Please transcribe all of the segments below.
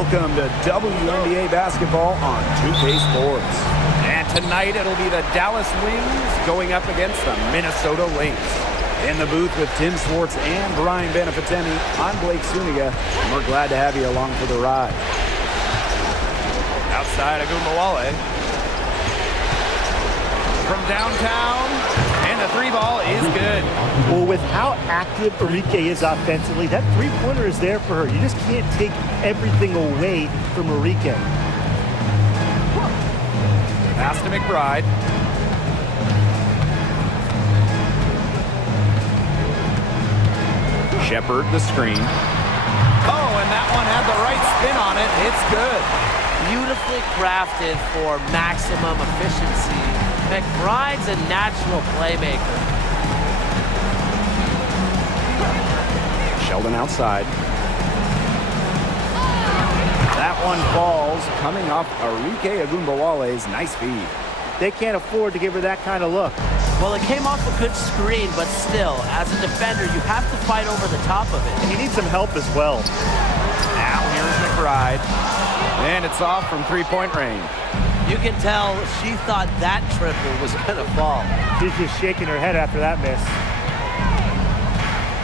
Welcome to WNBA basketball on 2K Sports. And tonight it'll be the Dallas Wings going up against the Minnesota Lynx. In the booth with Tim Swartz and Brian Beneficeni, I'm Blake Suniga, and we're glad to have you along for the ride. Outside Agumbawale. From downtown, and the three ball is good. Well, with how active Enrique is offensively, that three-pointer is there for her. You just can't take everything away from Enrique. Pass to McBride. Shepard the screen. Oh, and that one had the right spin on it. It's good. Beautifully crafted for maximum efficiency. McBride's a natural playmaker. Sheldon outside. That one falls, coming off Enrique Agumbawale's nice feed. They can't afford to give her that kind of look. Well, it came off a good screen, but still, as a defender, you have to fight over the top of it. And you need some help as well. Now here's McBride. And it's off from three-point range. You can tell she thought that triple was going to fall. She's just shaking her head after that miss.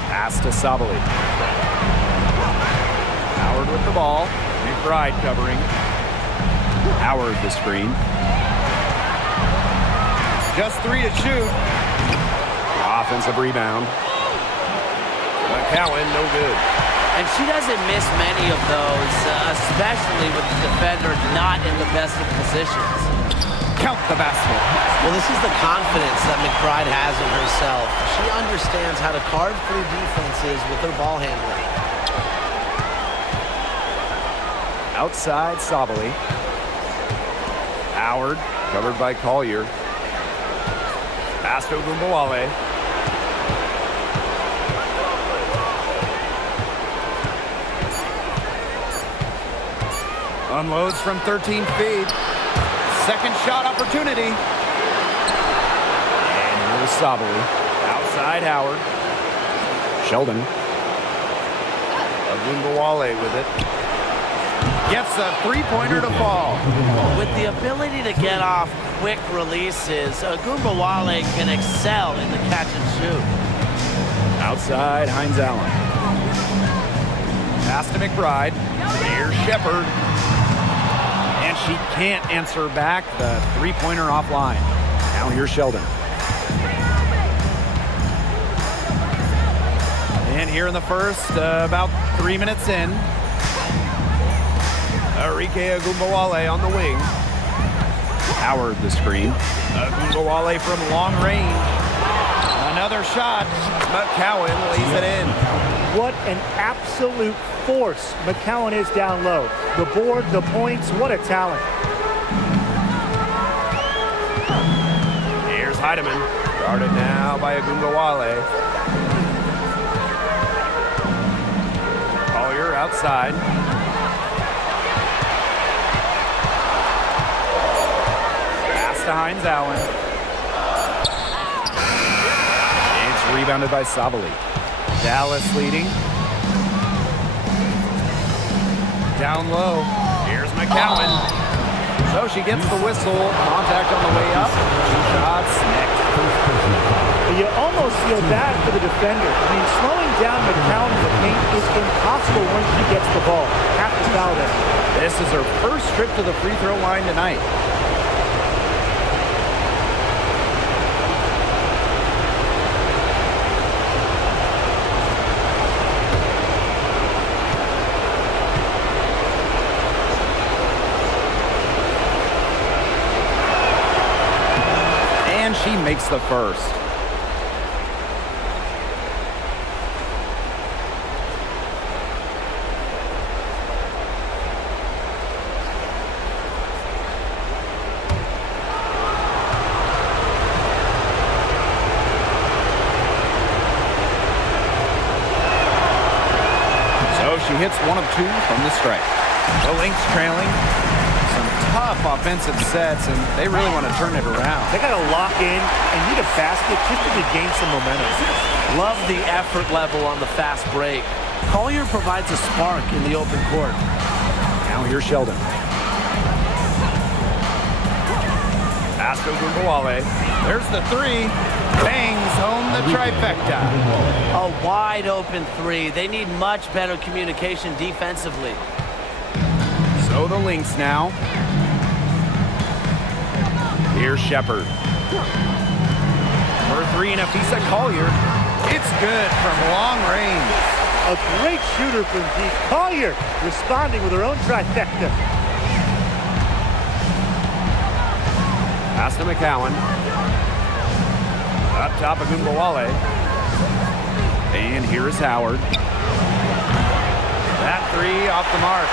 Pass to Sabali. Howard with the ball. McBride covering. Howard the screen. Just three to shoot. Offensive rebound. McCowan, no good. And she doesn't miss many of those, especially with the defender not in the best of positions. Count the basket. Well, this is the confidence that McBride has in herself. She understands how to carve through defenses with her ball handling. Outside Sabali. Howard, covered by Collier. Pass to Agumbawale. Unloads from 13 feet. Second shot opportunity. And here's Sabali. Outside Howard. Sheldon. Agumbawale with it. Gets a three-pointer to fall. With the ability to get off quick releases, Agumbawale can excel in the catch and shoot. Outside Hines Allen. Pass to McBride. Here's Shepard. And she can't answer back the three-pointer offline. Now here's Sheldon. And here in the first, about 3 minutes in, Enrique Agumbawale on the wing. Howard the screen. Agumbawale from long range. Another shot. McCowan lays it in. What an absolute force McCowan is down low. The board, the points, what a talent. Here's Heidemann. Guarded now by Agumbawale. Collier outside. Pass to Hines Allen. It's rebounded by Sabali. Dallas leading. Down low. Here's McCowan. So she gets the whistle. Contact on the way up. Two shots next. You almost feel bad for the defender. I mean, slowing down McCowan in the paint is impossible once she gets the ball. Have to foul them. This is her first trip to the free throw line tonight. And she makes the first. She hits one of two from the strike. The Lynx trailing. Some tough offensive sets, and they really want to turn it around. They got to lock in and need a basket just to regain some momentum. Love the effort level on the fast break. Collier provides a spark in the open court. Now here's Sheldon. Pass to Ogunbowale. There's the three. Bangs home the trifecta. A wide open three. They need much better communication defensively. So the Lynx now. Here's Shepard. For three, Nafisa Collier. It's good from long range. A great shooter from deep. Collier responding with her own trifecta. Pass to McCowan. Up top of Ogunbowale. And here is Howard. That three off the mark.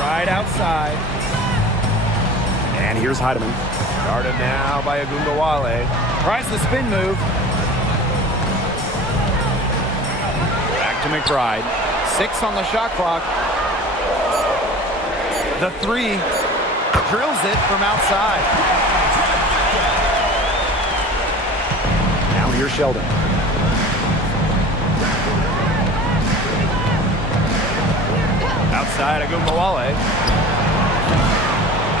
Right outside. And here's Heidemann. Guarded now by Ogunbowale. Tries the spin move. Back to McBride. 6 on the shot clock. The three. Drills it from outside. Now here's Sheldon. Outside Ogunbowale.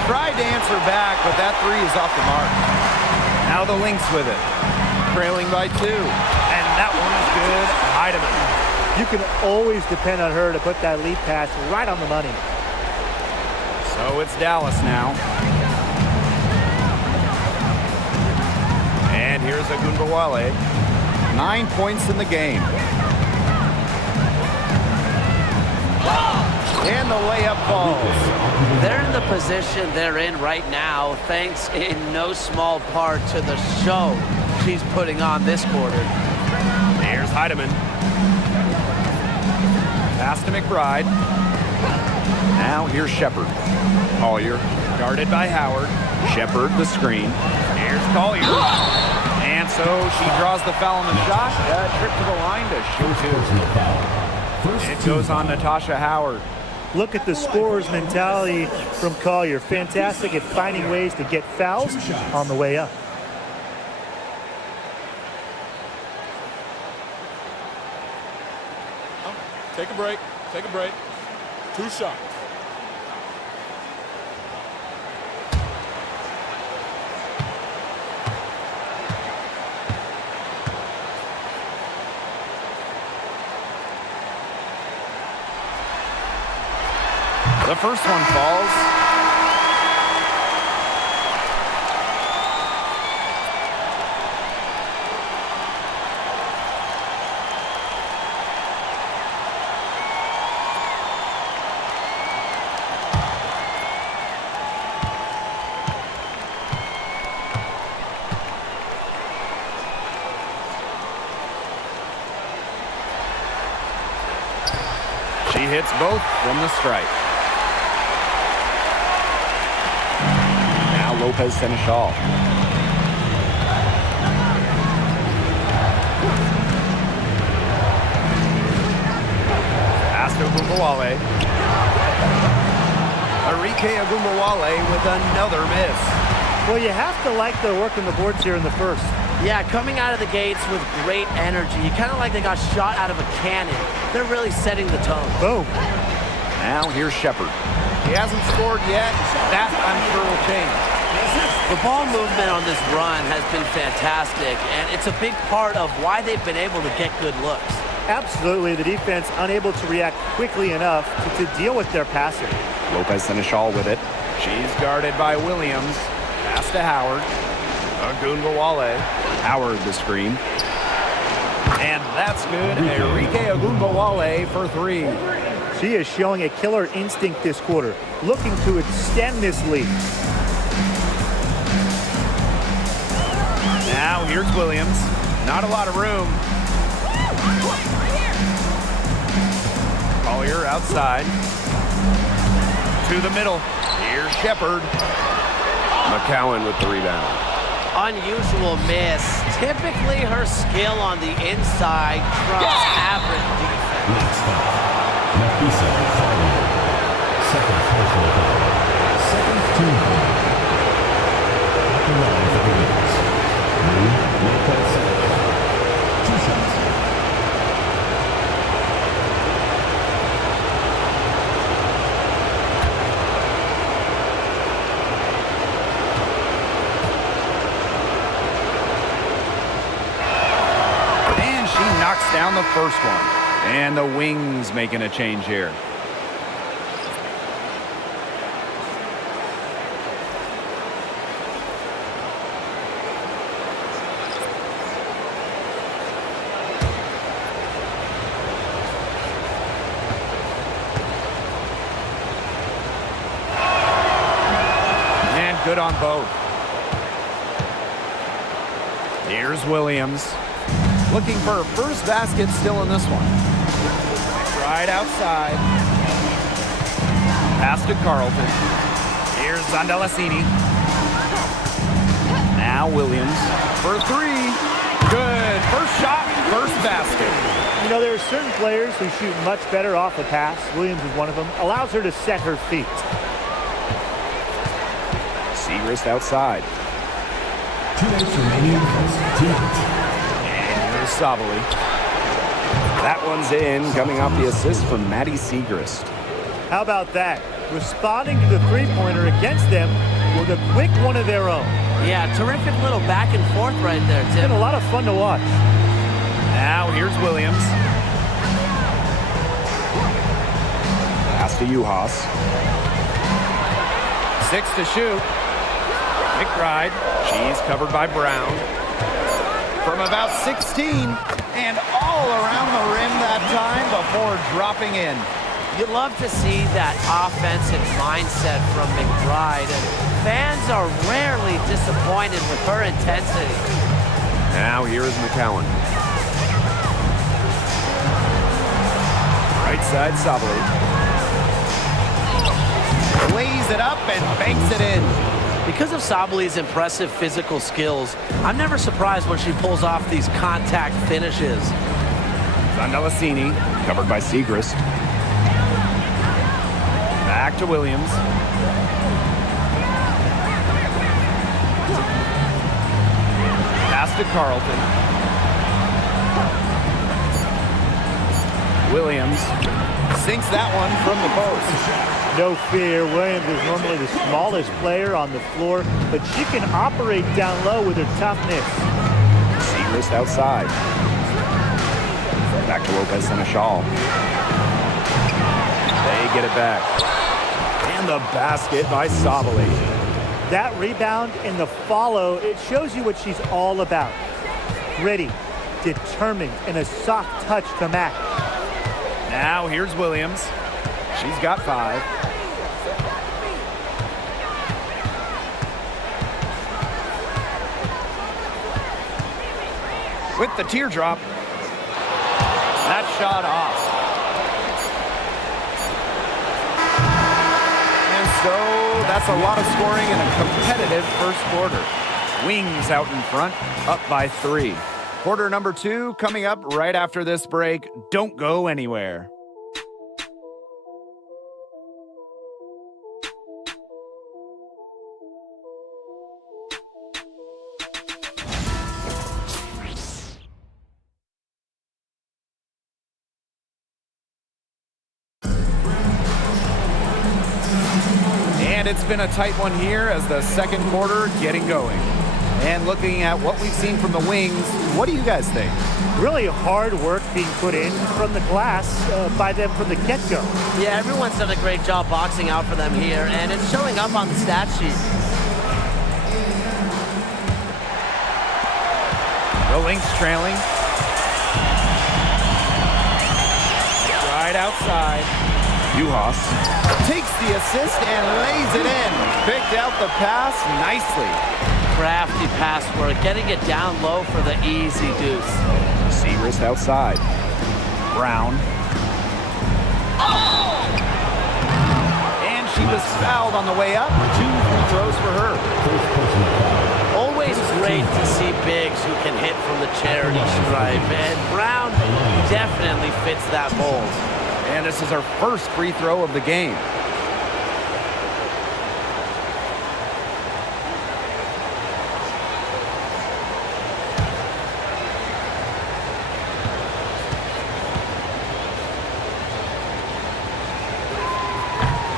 Tried to answer back, but that three is off the mark. Now the Lynx with it. Trailing by 2. And that one's good. Heidemann. You can always depend on her to put that lead pass right on the money. So it's Dallas now. And here's Ogunbowale. 9 points in the game. And the layup falls. They're in the position they're in right now, thanks in no small part to the show she's putting on this quarter. Here's Heidemann. Pass to McBride. Now here's Shepard. Collier guarded by Howard. Shepard the screen. Here's Collier. And so she draws the foul on the shot. Trip to the line to shoot 2. It goes on Natasha Howard. Look at the scorer's mentality from Collier. Fantastic at finding ways to get fouls on the way up. Take a break. Take a break. 2 shots. The first one falls. She hits both from the stripe. Now Lopez Seneschal. Pass to Ogunbowale. Arike Ogunbowale with another miss. Well, you have to like their work on the boards here in the first. Yeah, coming out of the gates with great energy. Kind of like they got shot out of a cannon. They're really setting the tone. Boom. Now here's Shepard. He hasn't scored yet. That, I'm sure, will change. The ball movement on this run has been fantastic, and it's a big part of why they've been able to get good looks. Absolutely. The defense unable to react quickly enough to deal with their passing. Lopez Seneschal with it. She's guarded by Williams. Pass to Howard. Ogunbowale. Howard the screen. And that's good. Arike Ogunbowale for 3. She is showing a killer instinct this quarter, looking to extend this lead. Now here's Williams. Not a lot of room. Collier outside. To the middle. Here's Shepard. McCowan with the rebound. Unusual miss. Typically her skill on the inside trumps average defense. Next foul. Nafisa Collier. Second personal foul. Second team foul. At the line for the Lynx. Lopez Seneschal. 2 shots. down the first one. And the Wings making a change here. And good on both. Here's Williams. Looking for her first basket still in this one. Right outside. Pass to Carlton. Here's Zandalasini. Now Williams for three. Good. First shot, first basket. You know, there are certain players who shoot much better off the pass. Williams is one of them. Allows her to set her feet. Segrist outside. 2 minutes remaining. And here's Sabali. That one's in, coming off the assist from Maddie Segrist. How about that? Responding to the three-pointer against them with a quick one of their own. Yeah, terrific little back and forth right there, Tim. It's been a lot of fun to watch. Now here's Williams. Pass to Juhas. 6 to shoot. McBride. She's covered by Brown. From about 16 and all around the rim that time before dropping in. You love to see that offensive mindset from McBride, and fans are rarely disappointed with her intensity. Now here is McCowan. Right side, Sabali. Lays it up and banks it in. Because of Sabali's impressive physical skills, I'm never surprised when she pulls off these contact finishes. Zandalasini, covered by Segrist. Back to Williams. Pass to Carlton. Williams sinks that one from the post. No fear, Williams is normally the smallest player on the floor, but she can operate down low with her toughness. Segrist outside. Back to Lopez Seneschal. They get it back. And the basket by Sabali. That rebound and the follow, it shows you what she's all about. Gritty, determined, and a soft touch to match. Now here's Williams. She's got 5. With the teardrop. That shot off. And so that's a lot of scoring in a competitive first quarter. Wings out in front, up by 3. Quarter number 2 coming up right after this break. Don't go anywhere. And it's been a tight one here as the second quarter getting going. And looking at what we've seen from the Wings, what do you guys think? Really hard work being put in from the glass by them from the get-go. Yeah, everyone's done a great job boxing out for them here, and it's showing up on the stat sheet. The Lynx trailing. Right outside. Juhas takes the assist and lays it in. Picked out the pass nicely. Crafty pass work, getting it down low for the easy deuce. Segrist outside. Brown. And she was fouled on the way up. 2 free throws for her. Always great to see bigs who can hit from the charity stripe, and Brown definitely fits that mold. And this is her first free throw of the game.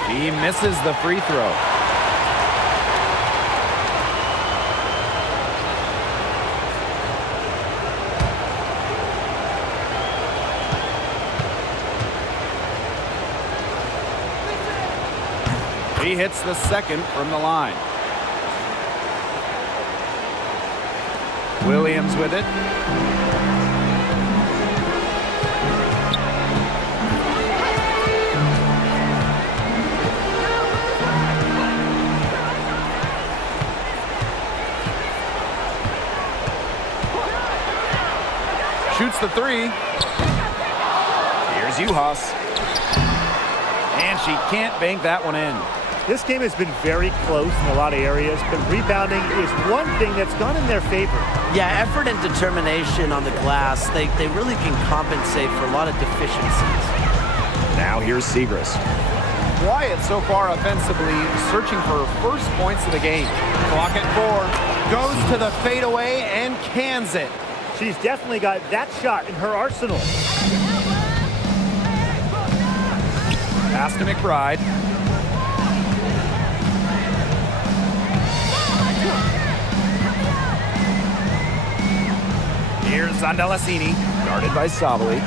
He misses the free throw. She hits the second from the line. Williams with it. Shoots the three. Here's Uhas. And she can't bank that one in. This game has been very close in a lot of areas, but rebounding is one thing that's gone in their favor. Yeah, effort and determination on the glass, they really can compensate for a lot of deficiencies. Now here's Segrist. Quiet so far offensively, searching for first points of the game. Clock at 4. Goes to the fadeaway and cans it. She's definitely got that shot in her arsenal. Pass to McBride. Here's Zandalasini, guarded by Sabali.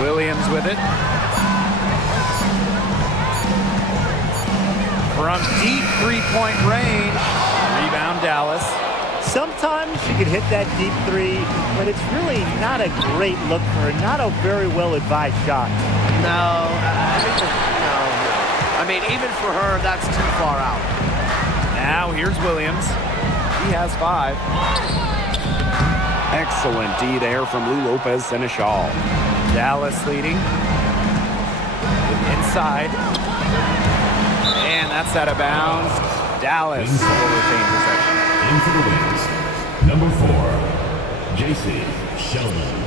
Williams with it. From deep three-point range. Rebound Dallas. Sometimes she could hit that deep three, but it's really not a great look for her. Not a very well-advised shot. No, no. I mean, even for her, that's too far out. Now here's Williams. He has 5. Excellent D there from Lou Lopez Seneschal. Dallas leading. Inside. And that's out of bounds. Dallas will retain possession. In for the Wings, number 4, Jayson Sheldon.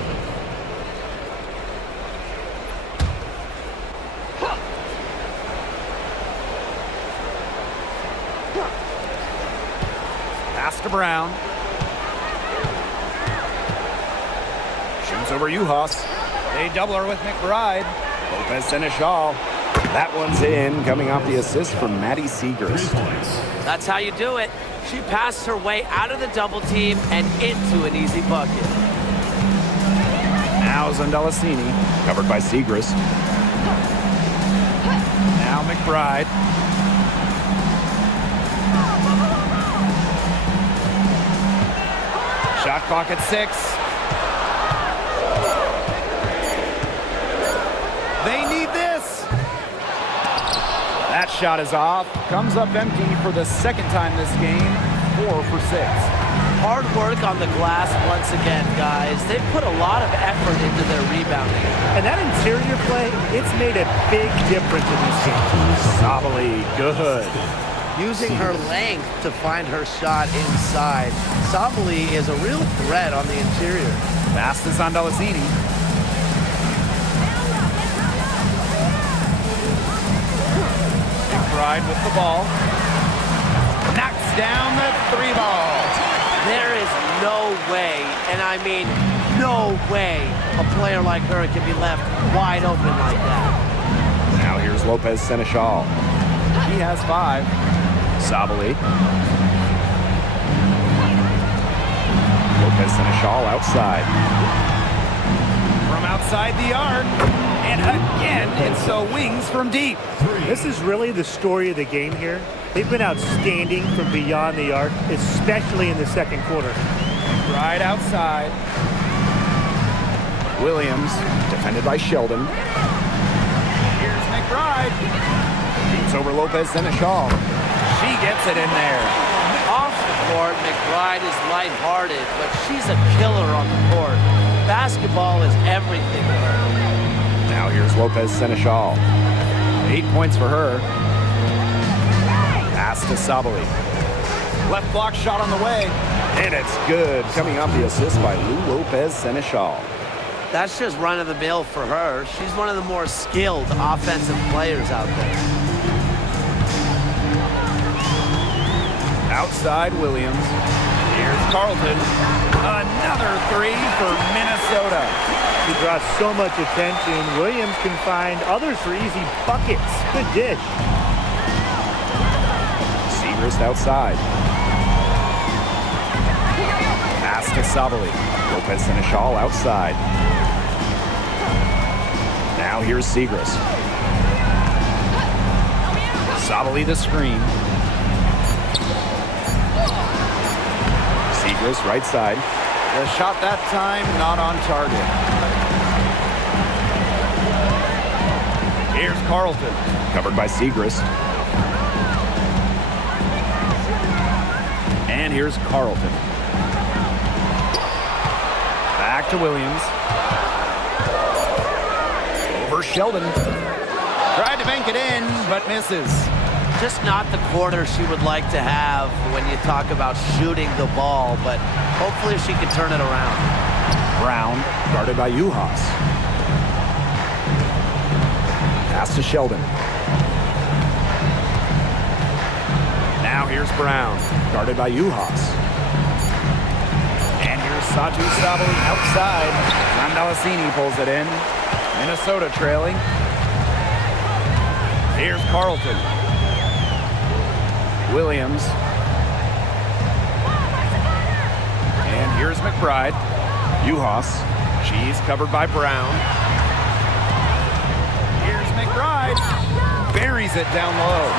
Pass to Brown. Shoots over Uhas. They double her with McBride. Lopez Seneschal. That one's in, coming off the assist from Maddie Segrist. That's how you do it. She passed her way out of the double team and into an easy bucket. Now Zandalasini, covered by Segrist. Now McBride. Shot clock at 6. They need this. That shot is off. Comes up empty for the second time this game. 4 for 6. Hard work on the glass once again, guys. They've put a lot of effort into their rebounding. And that interior play, it's made a big difference in this game. Sabali, good. Using her length to find her shot inside. Sabali is a real threat on the interior. Pass to Zandalasini. McBride with the ball. Knocks down the 3 ball. There is no way, and I mean no way, a player like her can be left wide open like that. Now here's Lopez Seneschal. He has 5. Sabali. Lopez Seneschal outside. From outside the arc. And again, it's the Wings from deep. This is really the story of the game here. They've been outstanding from beyond the arc, especially in the second quarter. Right outside. Williams, defended by Sheldon. Here's McBride. Beats over Lopez Seneschal. She gets it in there. Off the court, McBride is lighthearted, but she's a killer on the court. Basketball is everything to her. Now here's Lopez Seneschal. 8 points for her. Pass to Sabali. Left block shot on the way. And it's good. Coming off the assist by Lou Lopez Seneschal. That's just run of the mill for her. She's one of the more skilled offensive players out there. Outside Williams. Here's Carlton. Another 3 for Minnesota. He draws so much attention. Williams can find others for easy buckets. Good dish. Segrist outside. Pass to Sabali. Lopez Seneschal outside. Now here's Segrist. Sabali the screen. Segrist right side. The shot that time not on target. Here's Carlton. Covered by Segrist. And here's Carlton. Back to Williams. Over Sheldon. Tried to bank it in, but misses. Just not the quarter she would like to have when you talk about shooting the ball, but hopefully she can turn it around. Brown, guarded by Juhas. Pass to Sheldon. Now here's Brown, guarded by Juhas. And here's Satu Sabali outside. Randalacini pulls it in. Minnesota trailing. Here's Carlton. Williams. And here's McBride. Juhas. She's covered by Brown. Here's McBride. Buries it down low.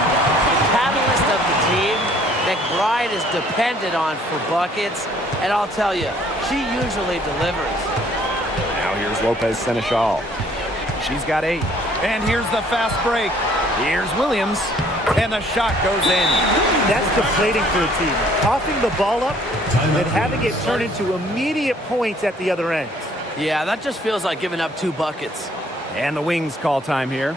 Catalyst of the team, McBride is depended on for buckets, and I'll tell you, she usually delivers. Now here's Lopez Seneschal. She's got 8. And here's the fast break. Here's Williams. And the shot goes in. That's deflating for a team. Coughing the ball up and having it turn into immediate points at the other end. Yeah, that just feels like giving up 2 buckets. And the Wings call time here.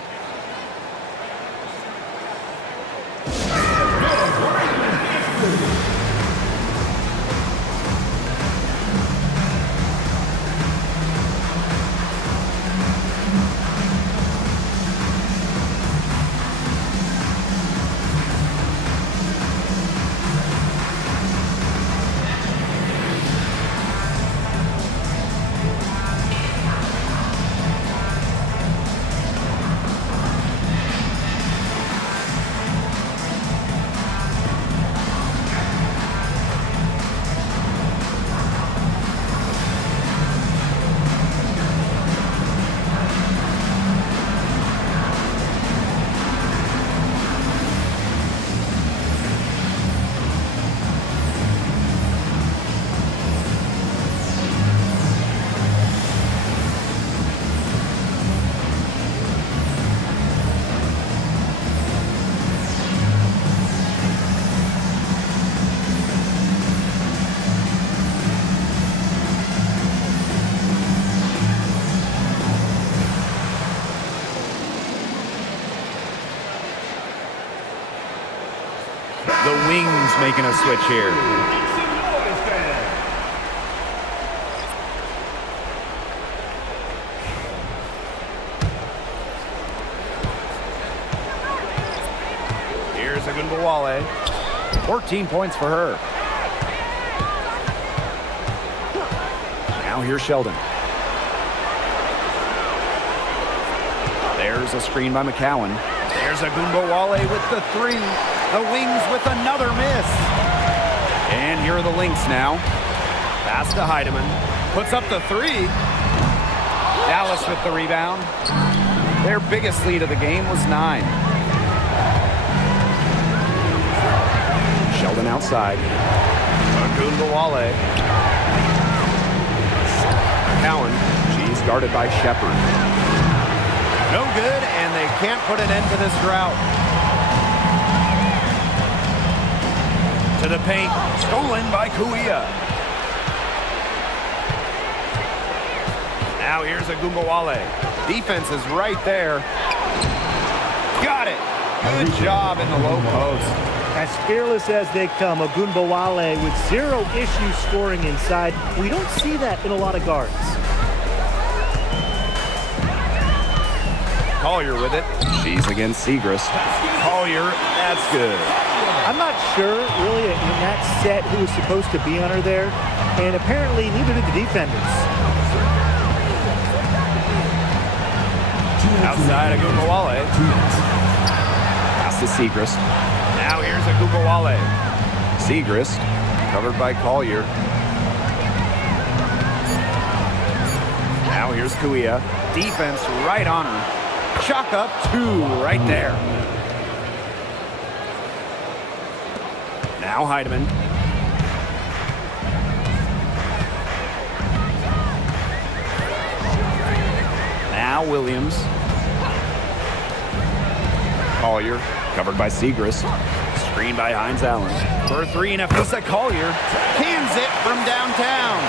The Wings making a switch here. Here's Agunbowale. 14 points for her. Now here's Sheldon. There's a screen by McCowan. There's Agunbowale with the 3. The Wings with another miss. And here are the Lynx now. Pass to Heidemann. Puts up the 3. Dallas with the rebound. Their biggest lead of the game was 9. Sheldon outside. Agunbowale. Cowan. She's guarded by Shepard. No good, and they can't put an end to this drought. To the paint, stolen by Kuia. Now here's Agunbowale. Defense is right there. Got it. Good job in the low post. As fearless as they come, Agunbowale with 0 issues scoring inside. We don't see that in a lot of guards. Collier with it. She's against Segrist. Collier, that's good. I'm not sure, really, in that set who was supposed to be on her there, and apparently neither did the defenders. Outside Agunbowale. Pass to Segrist. Now here's Agunbowale. Segrist, covered by Collier. Now here's Kuia. Defense right on her. Chalk up 2 right there. Now Heidemann. Now Williams. Collier, covered by Segrist. Screen by Hines Allen. For three, Nafisa Collier cans it from downtown.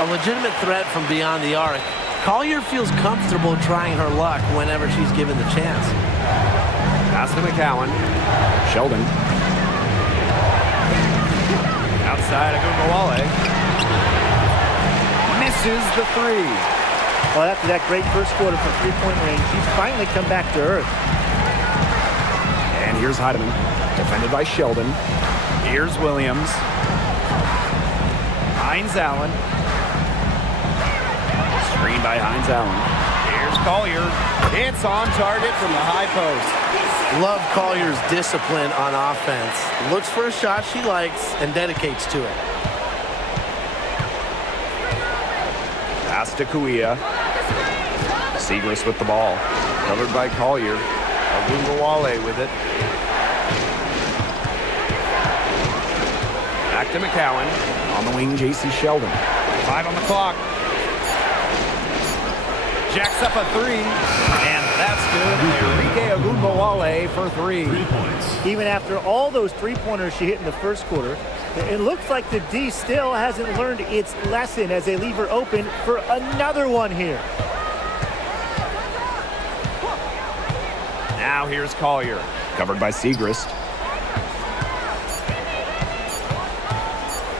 A legitimate threat from beyond the arc. Collier feels comfortable trying her luck whenever she's given the chance. Pass to McCowan. Sheldon. Outside Agumbawale. Misses the three. Well, after that great first quarter from three-point range, she's finally come back to earth. And here's Heidemann, defended by Sheldon. Here's Williams. Hines Allen. Screen by Hines Allen. Here's Collier. It's on target from the high post. Love Collier's discipline on offense. Looks for a shot she likes and dedicates to it. Pass to Kuia. Segrist with the ball. Covered by Collier. Agumbawale with it. Back to McCowan. On the wing, J.C. Sheldon. 5 on the clock. Jacks up a three. And that's good. Enrique Agumbawale for three. 3 points. Even after all those three-pointers she hit in the first quarter, it looks like the D still hasn't learned its lesson as they leave her open for another one here. Now here's Collier, covered by Segrist.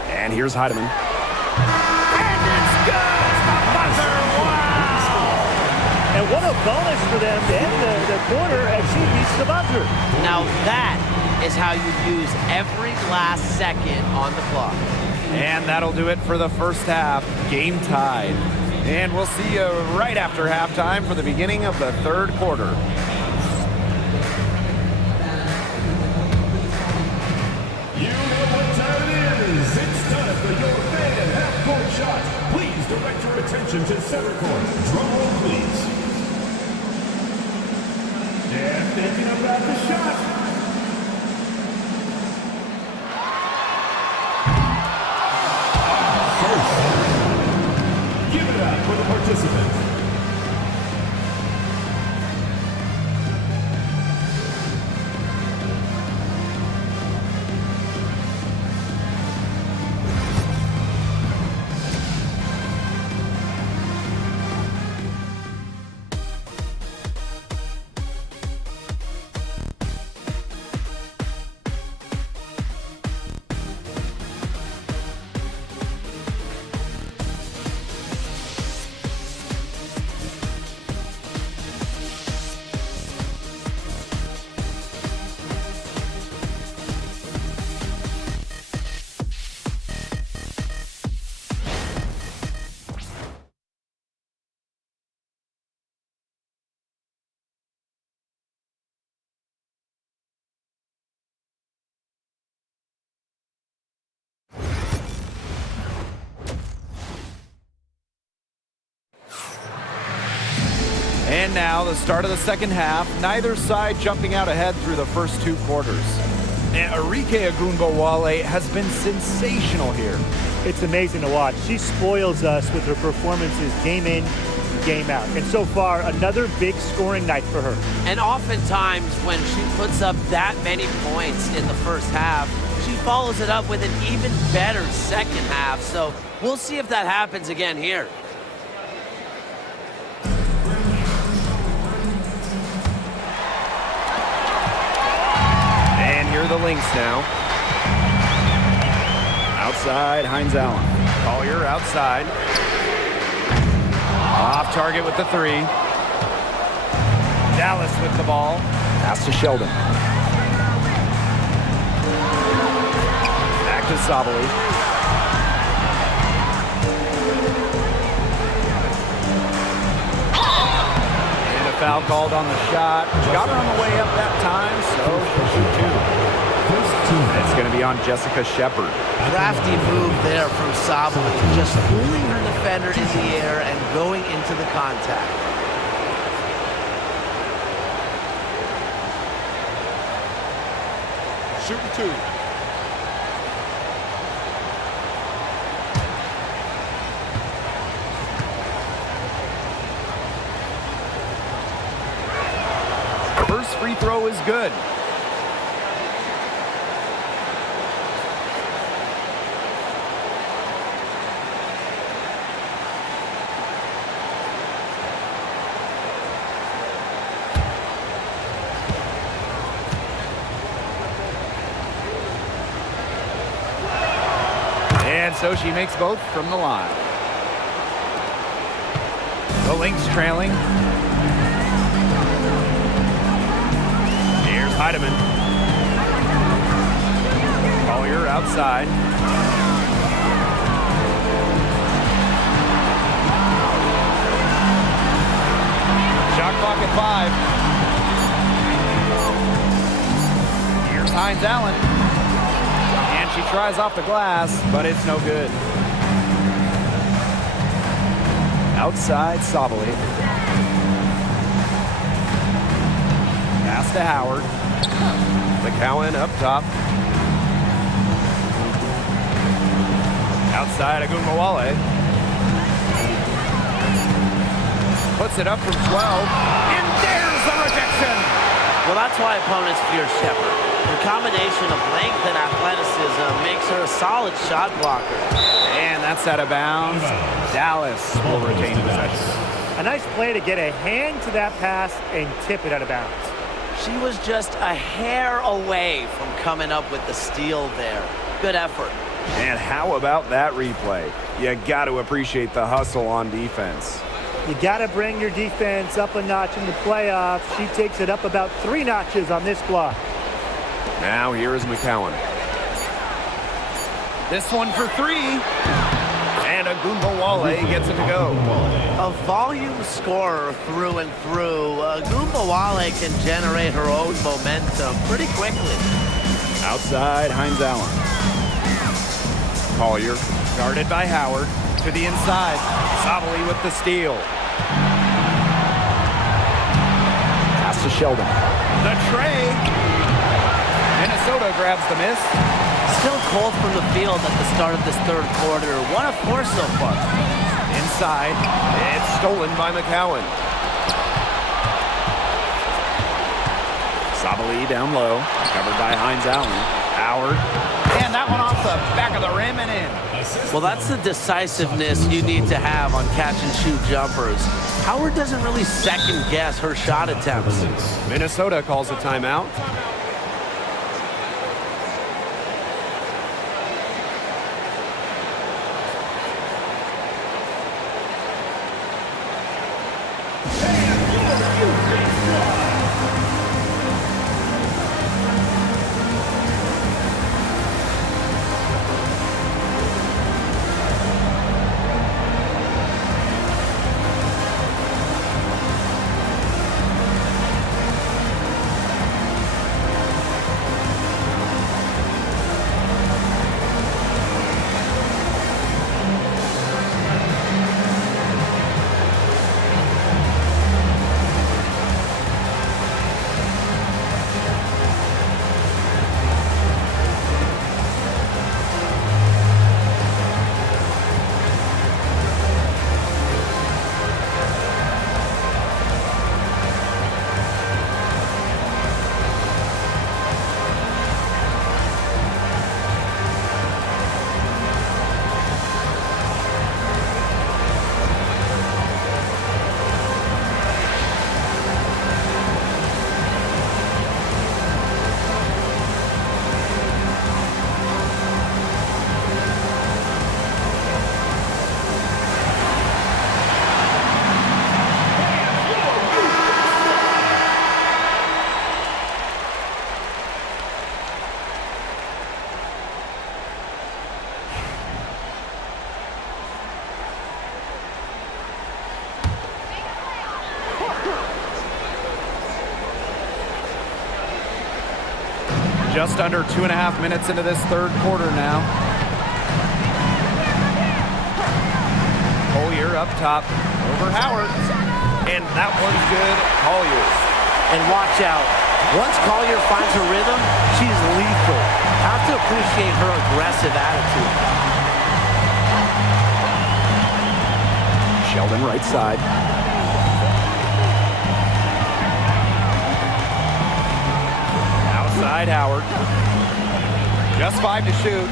And here's Heidemann. And it's good! The buzzer! Wow! And what a bonus for them to end the quarter as she beats the buzzer. Now that is how you use every last second on the clock. And that'll do it for the first half. Game tied. And we'll see you right after halftime for the beginning of the third quarter. You know what time it is. It's time for your fan half-court shot. Please direct your attention to center court. Drum roll, please. They're thinking about the shot. First. Give it up for the participants. And now the start of the second half. Neither side jumping out ahead through the first two quarters. And Enrique Agumbawale has been sensational here. It's amazing to watch. She spoils us with her performances game in, game out. And so far, another big scoring night for her. And oftentimes when she puts up that many points in the first half, she follows it up with an even better second half. So we'll see if that happens again here. And here are the Lynx now. Outside, Hines Allen. Collier outside. Off target with the three. Dallas with the ball. Pass to Sheldon. Back to Sabali. And a foul called on the shot. Got her on the way up that time, so she'll shoot two. It's going to be on Jessica Shepard. Crafty move there from Sabali, just fooling her defender in the air and going into the contact. Shooting two. free throw is good. And so she makes both from the line. The Lynx trailing. Here's Heidemann. Collier outside. Shot clock at 5. Here's Hines Allen. And she tries off the glass, but it's no good. Outside Sabali. Pass to Howard. McCowan up top. Outside Agunmawale. Puts it up from 12. And there's the rejection. Well, that's why opponents fear Shepard. The combination of length and athleticism makes her a solid shot blocker. And that's out of bounds. Dallas will retain possession. A nice play to get a hand to that pass and tip it out of bounds. She was just a hair away from coming up with the steal there. Good effort. And how about that replay? You got to appreciate the hustle on defense. You got to bring your defense up a notch in the playoffs. She takes it up about 3 notches on this block. Now here is McCowan. This one for 3. And Agunmawale gets it to go. A volume scorer through and through. Agunmawale can generate her own momentum pretty quickly. Outside, Hines Allen. Collier, guarded by Howard. To the inside. Sabali with the steal. Pass to Sheldon. The tray. Minnesota grabs the miss. Still cold from the field at the start of this third quarter. What a force so far. Inside. It's stolen by McCowan. Sabali down low. Covered by Hines Allen. Howard. And that one off the back of the rim and in. Well, that's the decisiveness you need to have on catch-and-shoot jumpers. Howard doesn't really second-guess her shot attempts. Minnesota calls a timeout. Just under 2.5 minutes into this third quarter now. Collier up top over Howard. And that one's good. Collier. And watch out. Once Collier finds her rhythm, she's lethal. Have to appreciate her aggressive attitude. Sheldon right side. Outside Howard. Just 5 to shoot.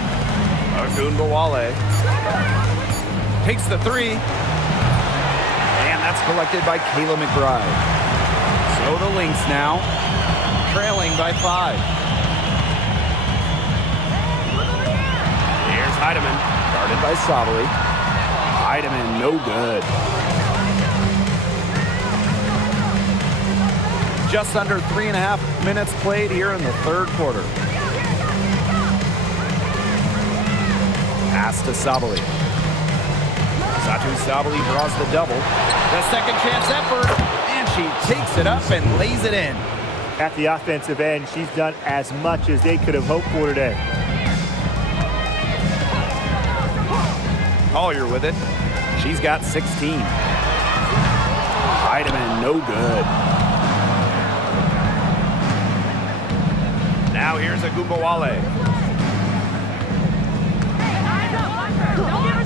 Ogunbowale takes the three. And that's collected by Kayla McBride. So the Lynx now trailing by 5. Here's Heidemann, guarded by Sabali. Heidemann, no good. Just under 3.5 minutes played here in the third quarter. Pass to Sabali. Satu Sabali draws the double. The second chance effort, and she takes it up and lays it in. At the offensive end, she's done as much as they could have hoped for today. Collier with it. She's got 16. Heidemann, no good. Now here's Ogunbowale.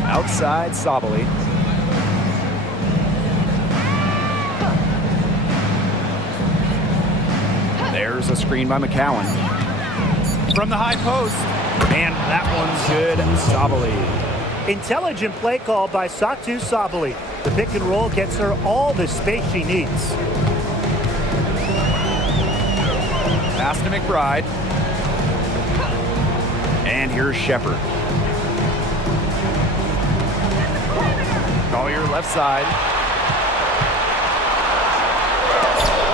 Outside Sabali. There's a screen by McCowan. From the high post. And that one's good. Sabali. Intelligent play call by Satu Sabali. The pick and roll gets her all the space she needs. Pass to McBride. And here's Shepard. Collier left side.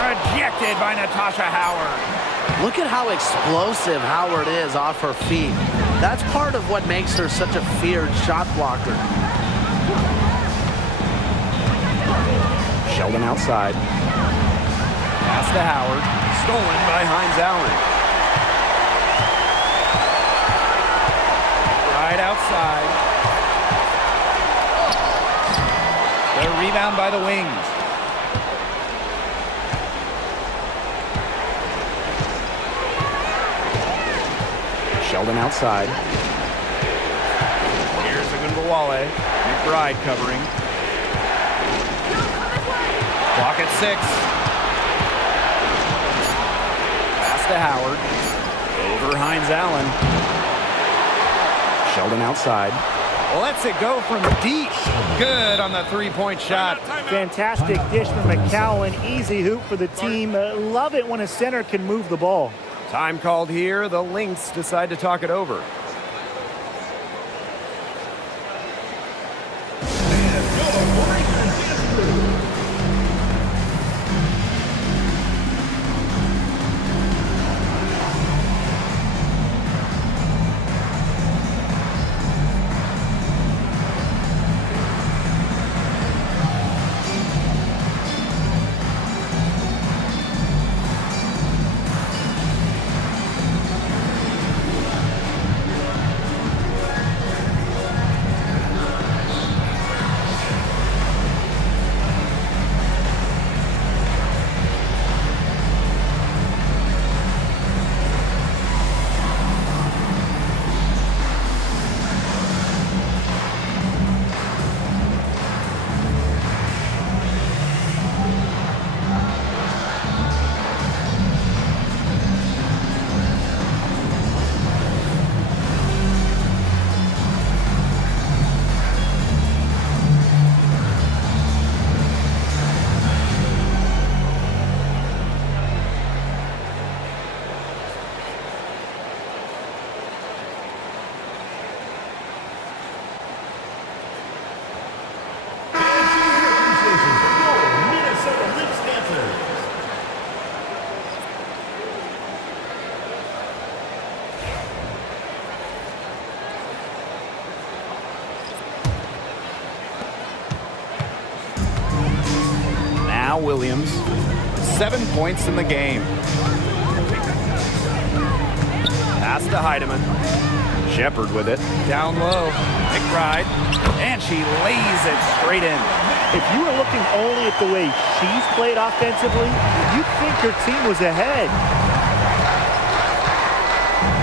Rejected by Natasha Howard. Look at how explosive Howard is off her feet. That's part of what makes her such a feared shot blocker. Sheldon outside. Pass to Howard. Stolen by Hines Allen. Right outside. The rebound by the Wings. Sheldon outside. Here's Ogunbowale. McBride covering. Clock at 6. Pass to Howard. Over Hines Allen. Sheldon outside. Lets it go from deep. Good on the three-point shot. Fantastic dish from McCowan. Easy hoop for the team. Love it when a center can move the ball. Time called here. The Lynx decide to talk it over. Williams, 7 points in the game. Pass to Heidemann. Shepard with it. Down low. McBride. And she lays it straight in. If you were looking only at the way she's played offensively, you'd think her team was ahead.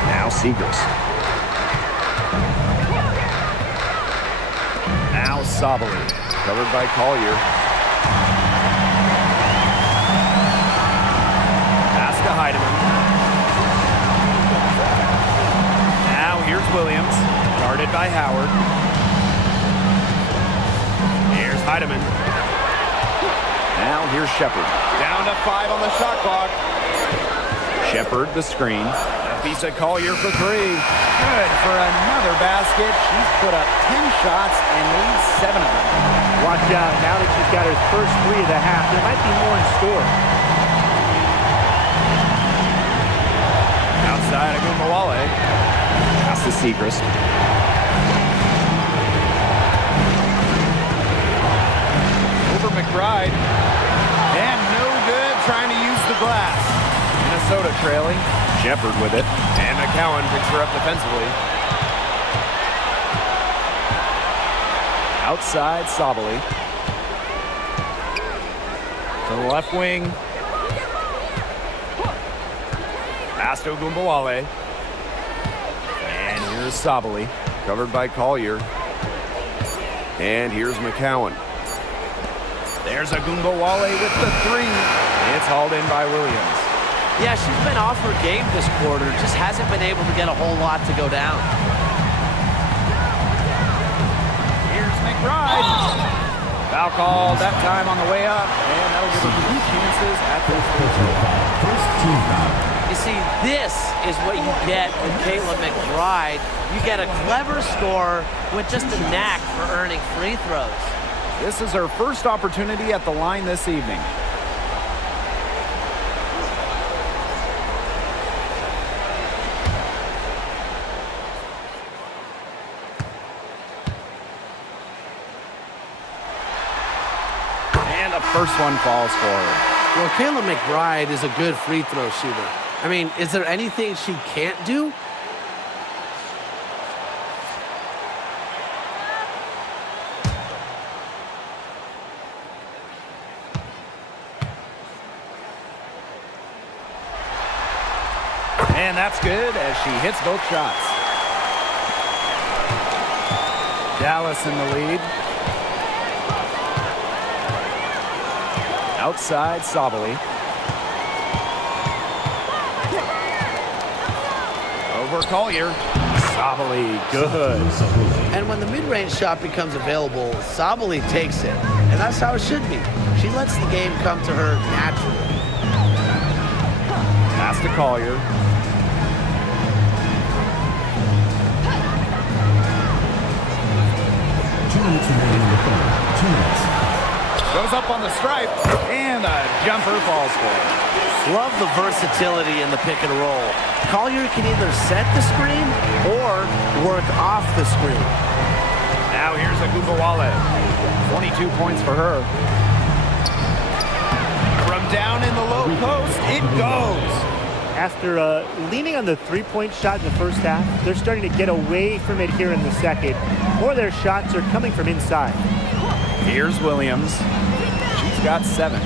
Now Seagrass. Now Sabali. Covered by Collier. Pass to Heidemann. Here's Williams, guarded by Howard. Here's Heidemann. Now here's Shepard. Down to 5 on the shot clock. Shepard, the screen. Nafisa Collier for 3. Good for another basket. She's put up 10 shots and made 7 of them. Watch out. Now that she's got her first 3 of the half, there might be more in store. Outside Agumbawale. Pass to Segrist. Over McBride. And no good trying to use the glass. Minnesota trailing. Shepard with it. And McCowan picks her up defensively. Outside Sabali. To the left wing. Pass to Agumbawale. And here's Sabali. Covered by Collier. And here's McCowan. There's Agumbawale with the 3. It's hauled in by Williams. Yeah, she's been off her game this quarter. Just hasn't been able to get a whole lot to go down. Here's McBride. Foul called that time on the way up. And that'll give her 2 chances at this First team foul. You see, this is what you get with Caitlin McBride. You get a clever scorer with just a knack for earning free throws. This is her first opportunity at the line this evening. And the first one falls for her. Well, Caitlin McBride is a good free throw shooter. I mean, is there anything she can't do? And that's good as she hits both shots. Dallas in the lead. Outside Sabali. Over Collier. Sabali, good. And when the mid-range shot becomes available, Sabali takes it. And that's how it should be. She lets the game come to her naturally. Pass to Collier. 2 minutes remaining in the third. 2 minutes. Goes up on the stripe, and a jumper falls for her. Love the versatility in the pick and roll. Collier can either set the screen or work off the screen. Now here's Agumbawale. 22 points for her. From down in the low post, it goes. After leaning on the three-point shot in the first half, they're starting to get away from it here in the second. More of their shots are coming from inside. Here's Williams. She's got 7.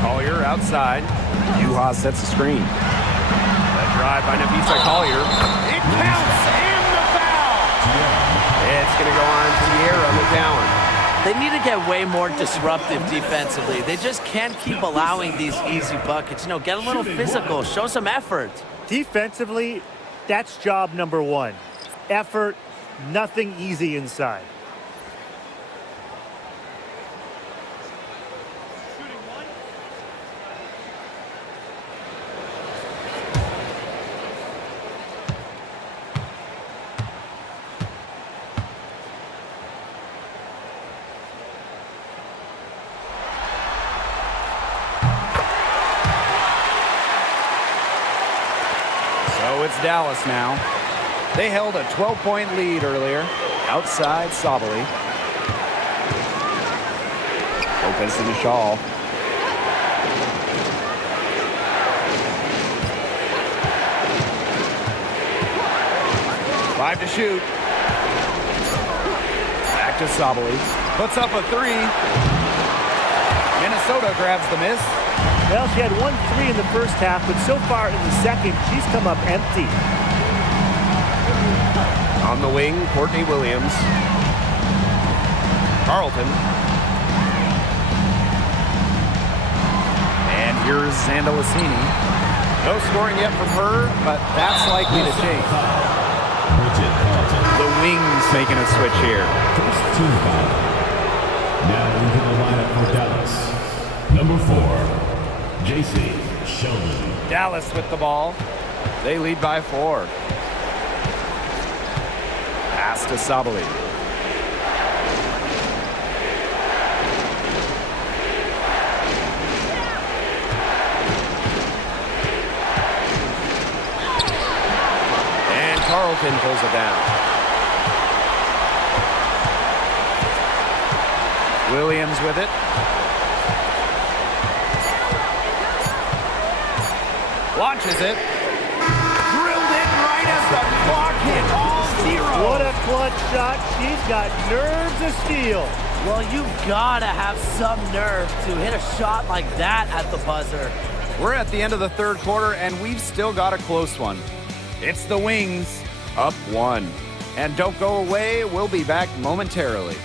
Collier outside. Juha sets the screen. A drive by Nafisa Collier. It counts and the foul. It's going to go on Tierra McCowan. They need to get way more disruptive defensively. They just can't keep allowing these easy buckets. You know, get a little physical, show some effort. Defensively, that's job number 1. Effort, nothing easy inside. So it's Dallas now. They held a 12-point lead earlier. Outside Sabali. Lopez in the shawl. Five to shoot. Back to Sabali. Puts up a 3. Minnesota grabs the miss. Well, she had 1 3 in the first half, but so far in the second, she's come up empty. On the wing, Courtney Williams. Carlton. And here's Zandalicini. No scoring yet from her, but that's likely to change. Bridget Carlton. The Wings making a switch here. First team foul. Now into the lineup for Dallas. Number 4, Jayson Sheldon. Dallas with the ball. They lead by 4. Pass to Sabali. And Carlton pulls it down. Williams with it. Launches it. Drilled it right as the clock hit all 0. What a clutch shot. She's got nerves of steel. Well, you've got to have some nerve to hit a shot like that at the buzzer. We're at the end of the third quarter, and we've still got a close one. It's the Wings, up 1. And don't go away, we'll be back momentarily.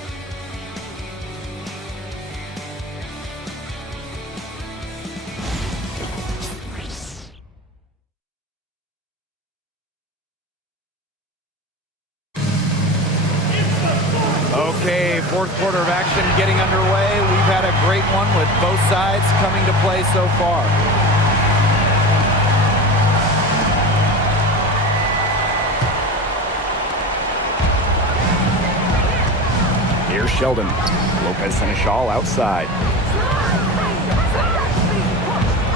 Okay, fourth quarter of action getting underway. We've had a great one with both sides coming to play so far. Here's Sheldon. Lopez Seneschal outside.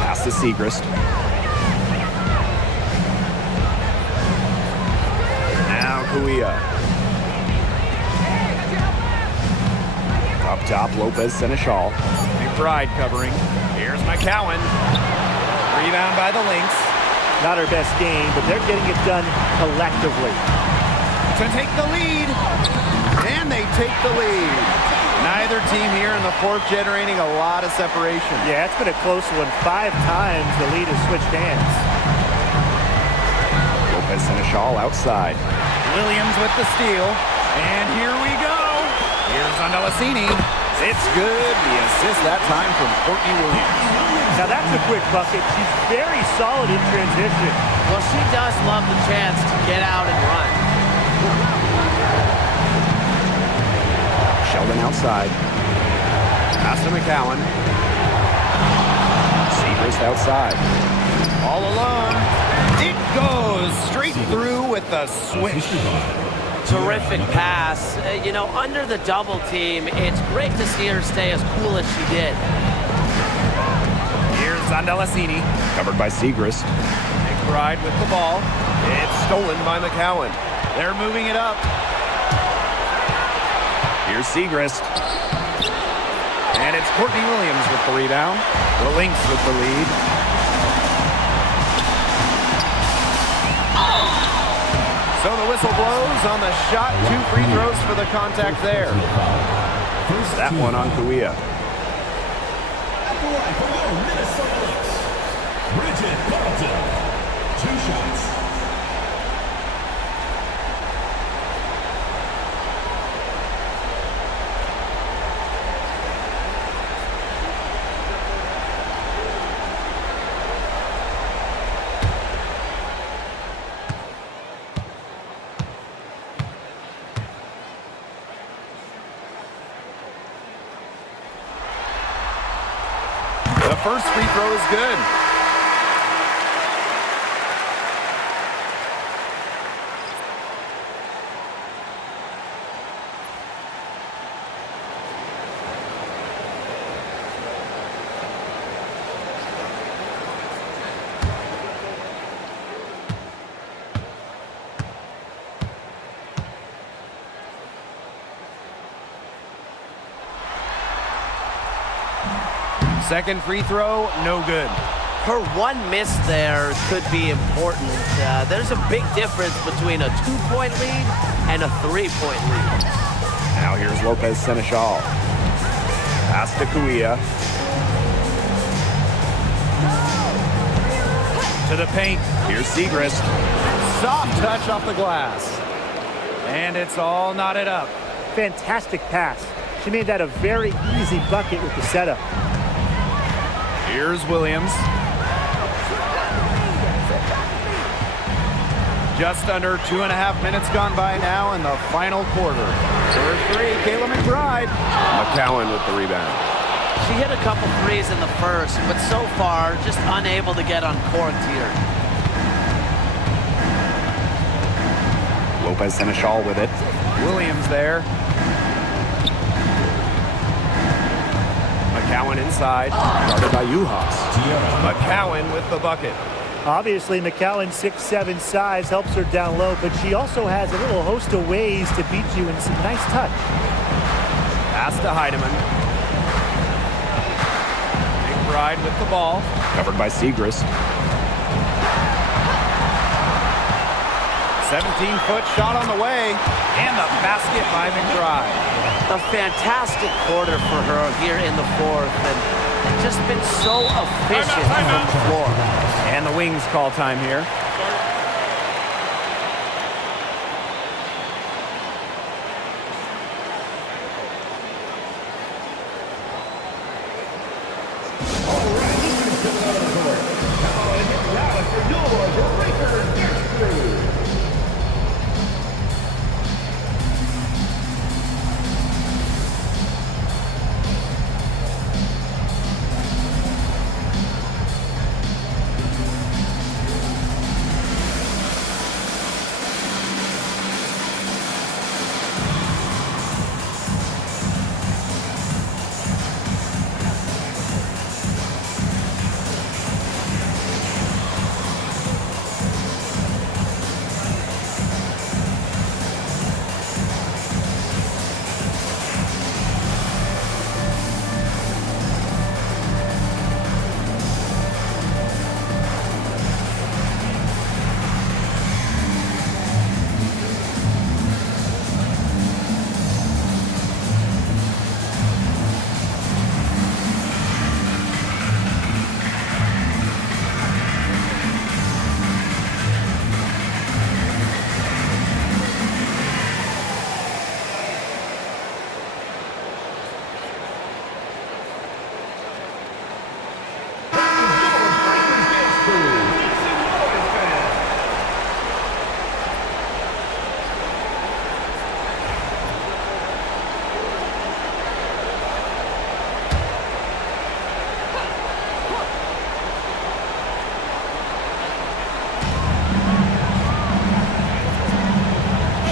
Pass to Segrist. Now Kuia. Up top, Lopez Seneschal. McBride covering. Here's McCowan. Rebound by the Lynx. Not her best game, but they're getting it done collectively. To take the lead. And they take the lead. Neither team here in the fourth generating a lot of separation. Yeah, it's been a close one. 5 times the lead has switched hands. Lopez Seneschal outside. Williams with the steal. And here we go. Here's Andalassini. It's good. The assist that time from Courtney Williams. Now that's a quick bucket. She's very solid in transition. Well, she does love the chance to get out and run. Sheldon outside. Pass to McCowan. Segrist outside. All alone. It goes straight through with the swish. Terrific pass. You know, under the double team, it's great to see her stay as cool as she did. Here's Andalassini, covered by Segrist. McBride with the ball. It's stolen by McCowan. They're moving it up. Here's Segrist. And it's Courtney Williams with the rebound. The Lynx with the lead. So the whistle blows on the shot. 2 free throws for the contact there. That one on Kuia. At the line for your Minnesota Lynx, Bridget Carlton. 2 shots. The first free throw is good. Second free throw, no good. Her one miss there could be important. There's a big difference between a 2-point lead and a 3-point lead. Now here's Lopez Seneschal. Pass to Kuia. To the paint. Here's Segrist. Soft touch off the glass. And it's all knotted up. Fantastic pass. She made that a very easy bucket with the setup. Here's Williams. Just under 2.5 minutes gone by now in the final quarter. Serve three, Kayla McBride. McCowan with the rebound. She hit a couple threes in the first, but so far just unable to get uncorked here. Lopez Seneschal with it. Williams there. McCowan inside. Guarded by Uhas. McCowan with the bucket. Obviously, McCowan's 6'7" size helps her down low, but she also has a little host of ways to beat you in some nice touch. Pass to Heidemann. McBride with the ball. Covered by Segrist. 17-foot shot on the way. And the basket by McBride. A fantastic quarter for her here in the fourth, and just been so efficient from the floor. And the Wings call time here.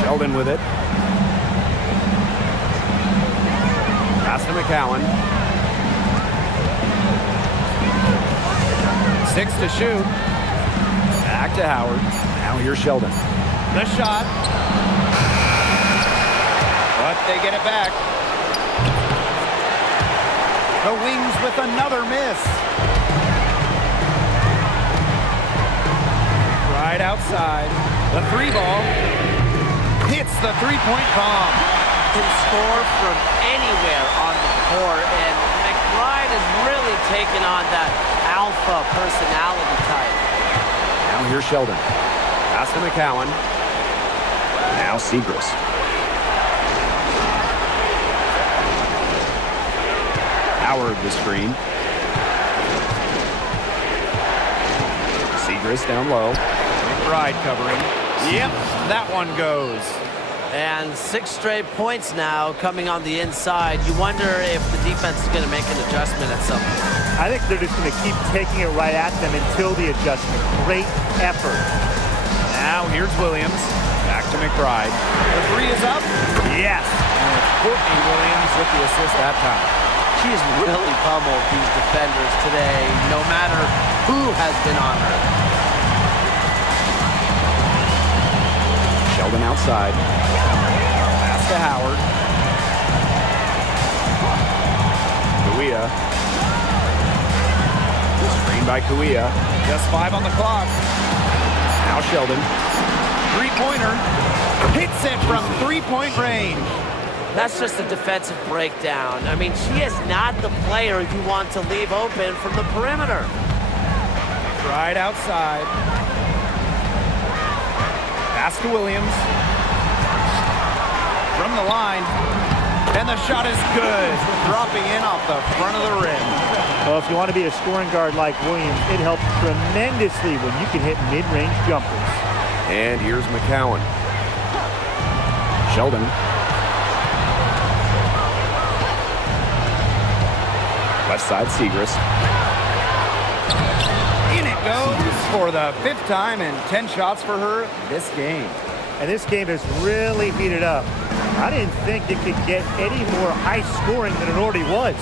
Sheldon with it. Pass to McCowan. 6 to shoot. Back to Howard. Now here's Sheldon. The shot. But they get it back. The Wings with another miss. Right outside. The three ball. Hits the three-point bomb. Can score from anywhere on the court, and McBride has really taken on that alpha personality type. Now here's Sheldon. Pass to McCowan. Now Segrist. Howard the screen. Segrist down low. McBride covering. Yep, that one goes. And 6 straight points now coming on the inside. You wonder if the defense is going to make an adjustment at some point. I think they're just going to keep taking it right at them until the adjustment. Great effort. Now here's Williams. Back to McBride. The three is up. Yes. And it's Courtney Williams with the assist that time. She's really pummeled these defenders today, no matter who has been on her. Sheldon outside. Pass to Howard. Kuia. Screen by Kuia. Just 5 on the clock. Now Sheldon. Three-pointer. Hits it from three-point range. That's just a defensive breakdown. I mean, she is not the player you want to leave open from the perimeter. Right outside. Pass to Williams. From the line. And the shot is good. Dropping in off the front of the rim. Well, if you want to be a scoring guard like Williams, it helps tremendously when you can hit mid-range jumpers. And here's McCowan. Sheldon. Left side, Segrist. In it goes for the 5th time and 10 shots for her this game. And this game has really heated up. I didn't think it could get any more high scoring than it already was.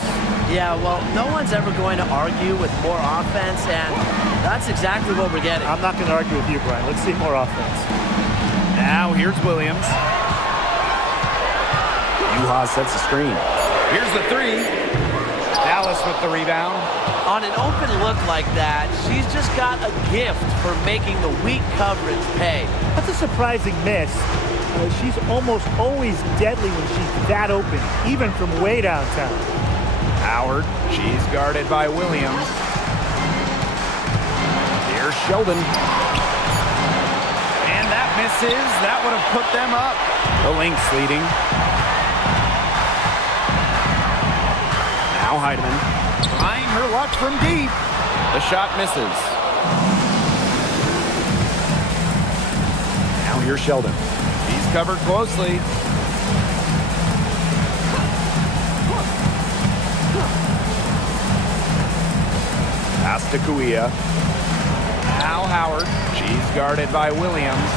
Yeah, well, no one's ever going to argue with more offense, and that's exactly what we're getting. I'm not going to argue with you, Brian. Let's see more offense. Now here's Williams. Juha sets the screen. Here's the 3. Dallas with the rebound. On an open look like that, she's just got a gift for making the weak coverage pay. That's a surprising miss. She's almost always deadly when she's that open, even from way downtown. Howard, she's guarded by Williams. Here's Sheldon. And that misses. That would have put them up. The Lynx leading. Now Heidemann trying her luck from deep. The shot misses. Now here's Sheldon. He's covered closely. Pass to Kuia. Now Howard. She's guarded by Williams.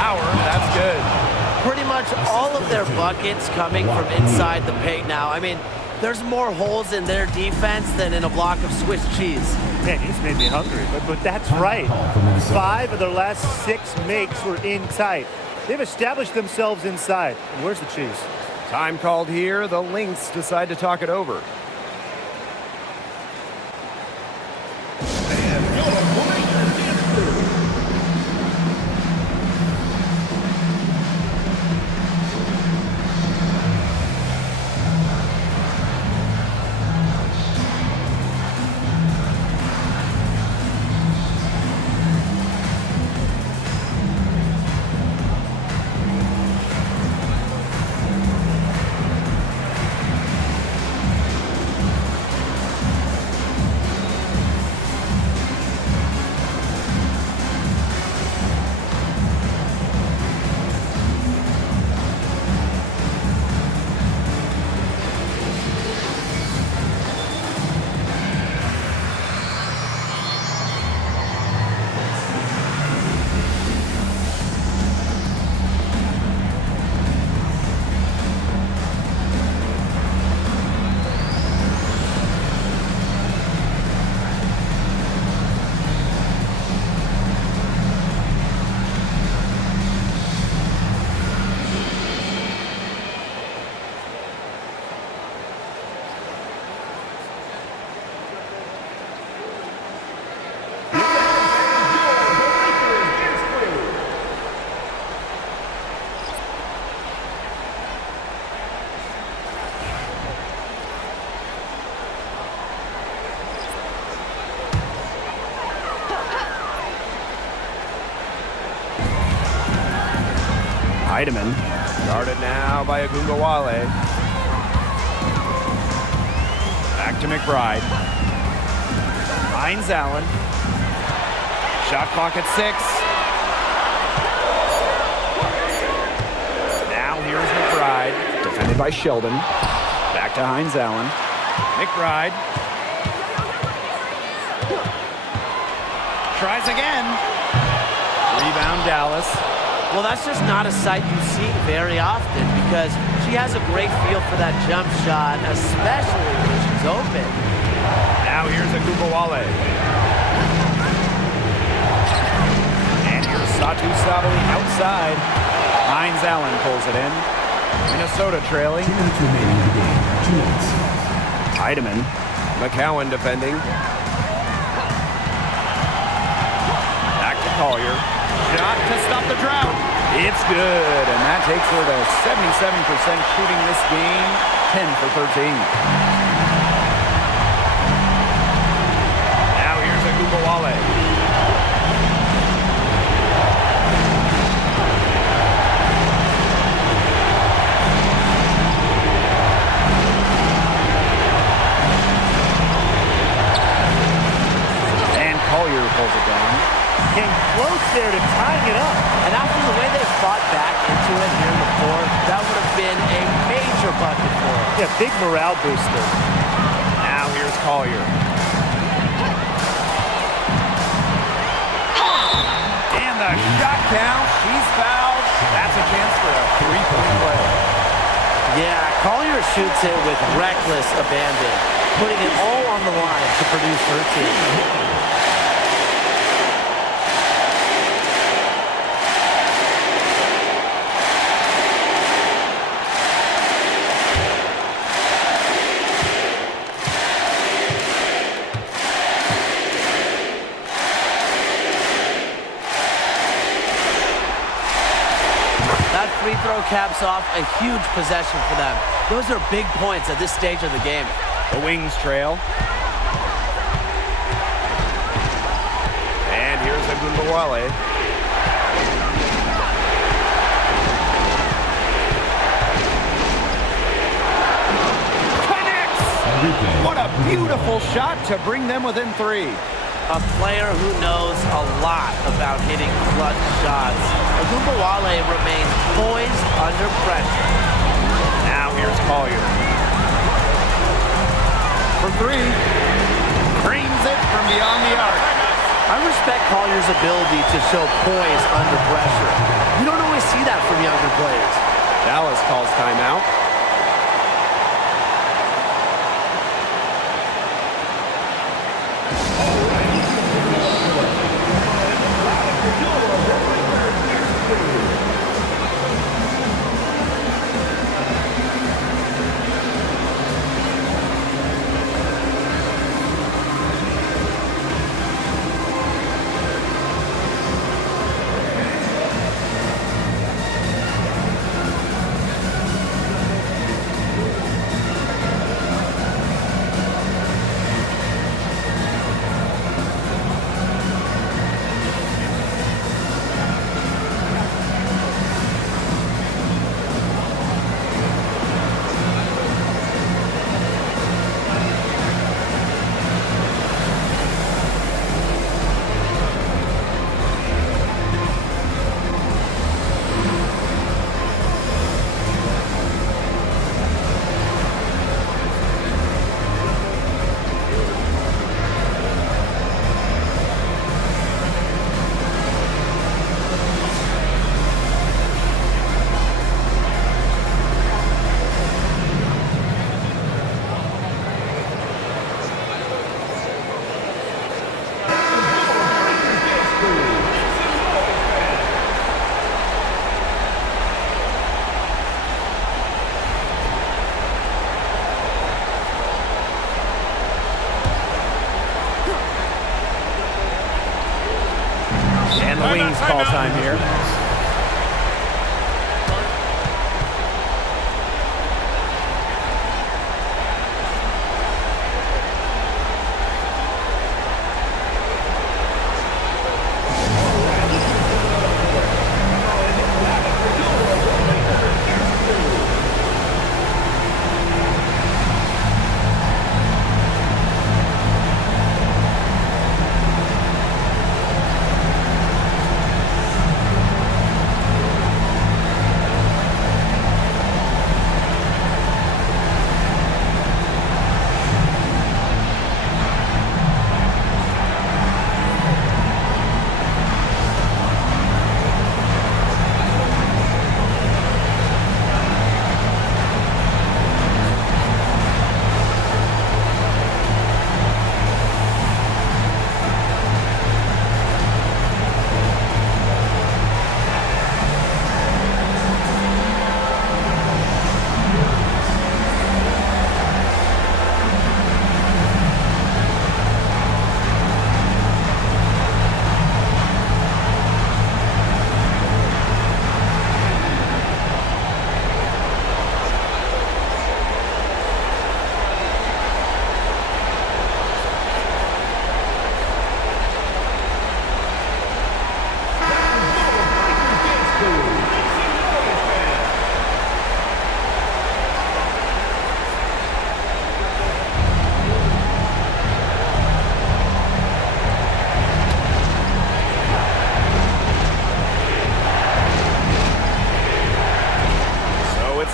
Howard, that's good. Pretty much all of their buckets coming from inside the paint now. I mean, there's more holes in their defense than in a block of Swiss cheese. Man, he's made me hungry, but that's right. 5 of their last 6 makes were in tight. They've established themselves inside. And where's the cheese? Time called here. The Lynx decide to talk it over. Heidemann, guarded now by Agungawale. Back to McBride. Hines Allen. Shot clock at 6. Now here's McBride, defended by Sheldon. Back to Hines Allen. McBride. Tries again. Rebound Dallas. Well, that's just not a sight you see very often because she has a great feel for that jump shot, especially when she's open. Now here's Agungawale. And here's Satu Sabali outside. Hines Allen pulls it in. Minnesota trailing. 2 minutes remaining in the game. 2 minutes. Heidemann. McCowan defending. Back to Collier. Shot to stop the drought. It's good, and that takes her to 77% shooting this game, 10 for 13. Now here's Agungawale. And Collier pulls it down. Came close there to time major bucket for him. Yeah, big morale booster. Now here's Collier. And the shot count. She's fouled. That's a chance for a three-point play. Yeah, Collier shoots it with reckless abandon, putting it all on the line to produce her team. That free throw caps off a huge possession for them. Those are big points at this stage of the game. The Wings trail. And here's Agumbawale. Connects! What a beautiful shot to bring them within 3. A player who knows a lot about hitting clutch shots. Agumbawale remains poised under pressure. Now here's Collier. For 3. Frames it from beyond the arc. I respect Collier's ability to show poise under pressure. You don't always see that from younger players. Dallas calls timeout. And the Wings call time here.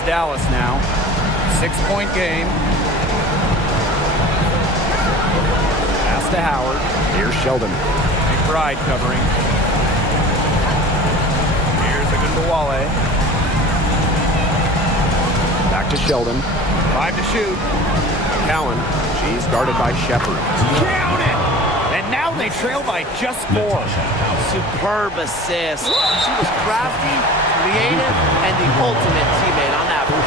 Dallas now. 6-point game. Pass to Howard. Here's Sheldon. McBride covering. Here's Agunbowale. Back to Sheldon. 5 to shoot. Cowan. She's guarded by Shepard. Count it! And now they trail by just 4. Superb assist. She was crafty, creative, and the ultimate teammate on that one.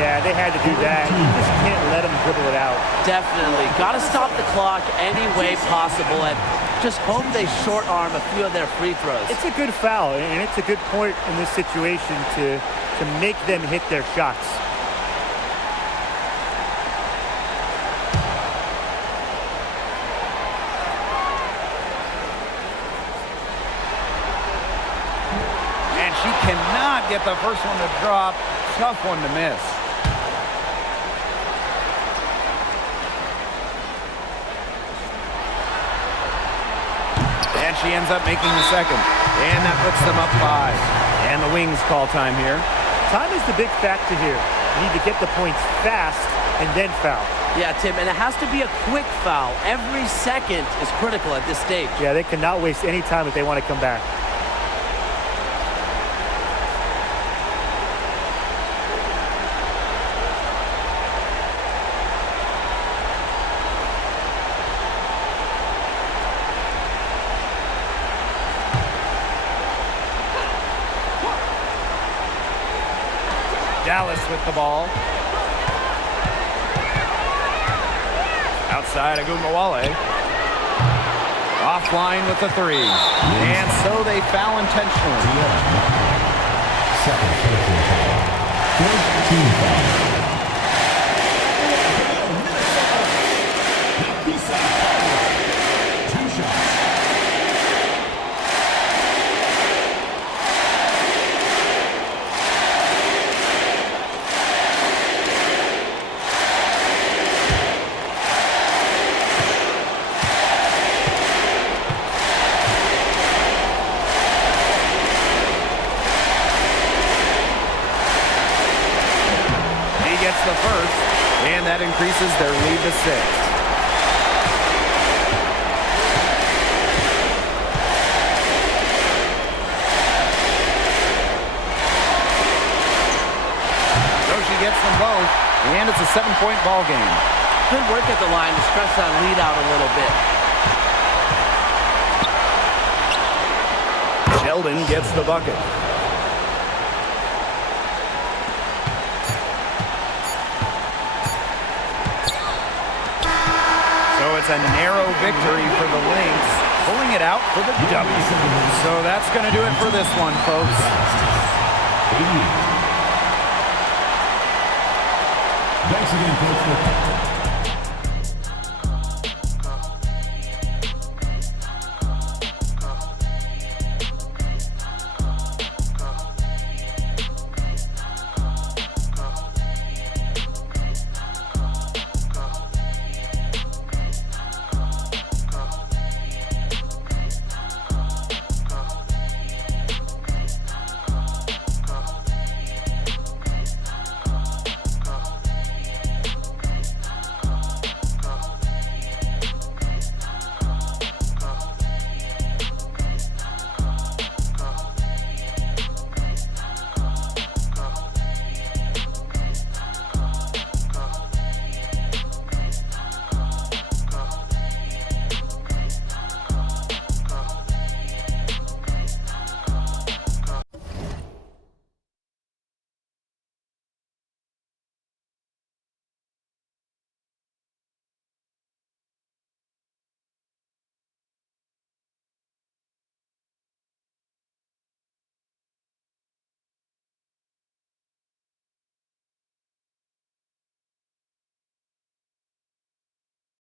Yeah, they had to do that. You just can't let them dribble it out. Definitely. Got to stop the clock any way possible and just hope they short arm a few of their free throws. It's a good foul, and it's a good point in this situation to make them hit their shots. And she cannot get the first one to drop. Tough one to miss. And she ends up making the second. And that puts them up 5. And the Wings call time here. Time is the big factor here. You need to get the points fast and then foul. Yeah, Tim, and it has to be a quick foul. Every second is critical at this stage. Yeah, they cannot waste any time if they want to come back. Dallas with the ball. Outside Agunbowale. Offline with the 3. And so they foul intentionally. Second personal foul. First team foul. Two shots. The first, and that increases their lead to 6. So she gets them both, and it's a 7-point ball game. Good work at the line to stretch that lead out a little bit. Sheldon gets the bucket. It's a narrow victory for the Lynx, pulling it out for the W. So that's going to do it for this one, folks. Thanks again, folks.